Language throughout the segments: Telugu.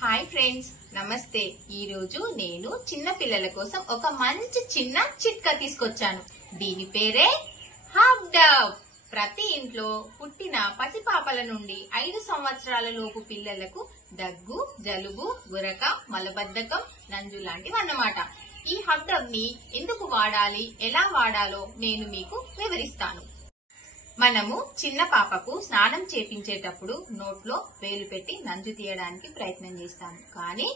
హాయ్ ఫ్రెండ్స్, నమస్తే. ఈ రోజు నేను చిన్న పిల్లల కోసం ఒక మంచి చిన్న చిట్కా తీసుకొచ్చాను. దీని పేరే హాఫ్ డబ్. ప్రతి ఇంట్లో పుట్టిన పసిపాపల నుండి 5 సంవత్సరాల లోపు పిల్లలకు దగ్గు, జలుబు, గురక, మలబద్ధకం, నంజు లాంటివన్నమాట. ఈ హాఫ్ డబ్ ని ఎందుకు వాడాలి, ఎలా వాడాలో నేను మీకు వివరిస్తాను. మనము చిన్న పాపకు స్నానం చేపించేటప్పుడు నోట్లో వేలు పెట్టి నంజు తీయడానికి ప్రయత్నం చేస్తాము. కానీ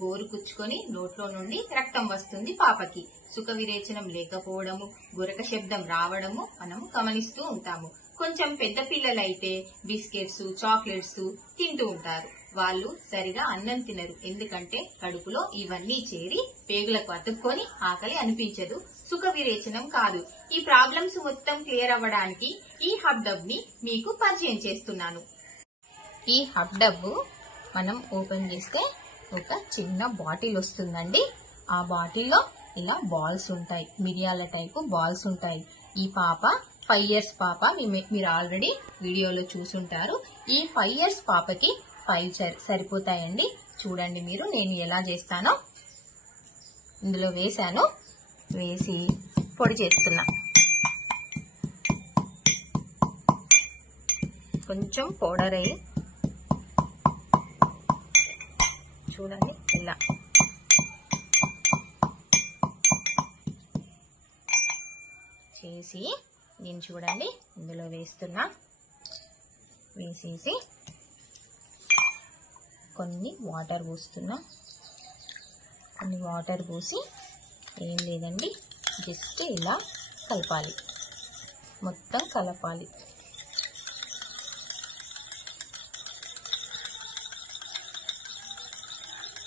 గోరు కుచ్చుకొని నోట్లో నుండి రక్తం వస్తుంది. పాపకి సుఖ విరేచనం లేకపోవడము, గురక శబ్దం రావడము మనము గమనిస్తూ ఉంటాము. కొంచెం పెద్ద పిల్లలైతే బిస్కెట్స్, చాక్లెట్స్ తింటూ ఉంటారు. వాళ్ళు సరిగా అన్నం తినరు, ఎందుకంటే కడుపులో ఇవన్నీ చేరి పేగులకు అతుక్కొని ఆకలి అనిపించదు, సుఖ విరేచనం కాదు. ఈ ప్రాబ్లమ్స్ మొత్తం క్లియర్ అవ్వడానికి ఈ హాఫ్ డబ్ ని మీకు పరిచయం చేస్తున్నాను. ఈ హాఫ్ డబ్ మనం ఓపెన్ చేస్తే ఒక చిన్న బాటిల్ వస్తుందండి. ఆ బాటిల్లో ఇలా బాల్స్ ఉంటాయి, మిరియాల టైపు బాల్స్ ఉంటాయి. ఈ పాప 5 years పాప, మీరు ఆల్రెడీ వీడియోలో చూసుంటారు. ఈ 5 years పాపకి 5 సరిపోతాయండి. చూడండి మీరు, నేను ఎలా చేస్తానో. ఇందులో వేసి పొడి చేస్తున్నా. కొంచెం పౌడర్ అయ్యి చూడండి ఇలా చేసి నేను చూడండి ఇందులో వేస్తున్నా. వేసేసి కొన్ని వాటర్ పోస్తున్నా. కొన్ని వాటర్ పోసి ఏం లేదండి, జస్ట్ ఇలా కలపాలి, మొత్తం కలపాలి.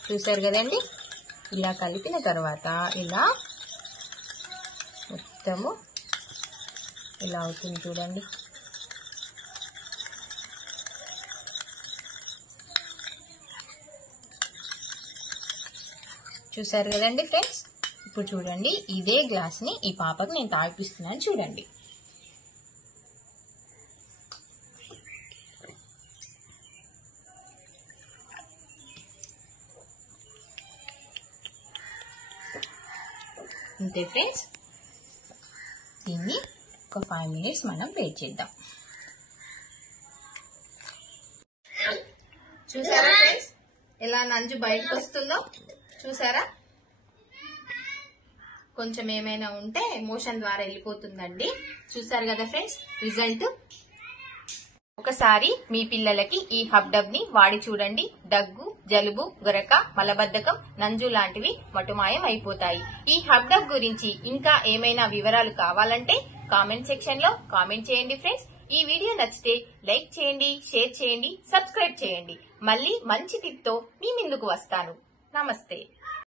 చూసారు కదండి, ఇలా కలిపిన తర్వాత ఇలా మొత్తము ఇలా అవుతుంది చూడండి. చూసారు కదండి ఫ్రెండ్స్. ఇప్పుడు చూడండి, ఇదే గ్లాస్ ని ఈ పాపకు నేను తాగిపిస్తున్నాను. చూడండి, అంతే ఫ్రెండ్స్. దీన్ని ఒక 5 minutes మనం వెయిట్ చేద్దాం. చూసారా ఫ్రెండ్స్, ఎలా నంజు బయటకు వస్తుందో చూసారా. కొంచెం ఏమైనా ఉంటే మోషన్ ద్వారా వెళ్ళిపోతుందండి. చూసారు కదా ఫ్రెండ్స్ రిజల్ట్. ఒకసారి మీ పిల్లలకి ఈ హాఫ్ డబ్ ని వాడి చూడండి. దగ్గు, జలుబు, గురక, మలబద్ధకం, నంజు లాంటివి మటుమాయం అయిపోతాయి. ఈ హాఫ్ డబ్ గురించి ఇంకా ఏమైనా వివరాలు కావాలంటే కామెంట్ సెక్షన్ లో కామెంట్ చేయండి ఫ్రెండ్స్. ఈ వీడియో నచ్చితే లైక్ చేయండి, షేర్ చేయండి, సబ్స్క్రైబ్ చేయండి. మళ్ళీ మంచి టిప్ తో మీ ముందుకు వస్తాను. నమస్తే.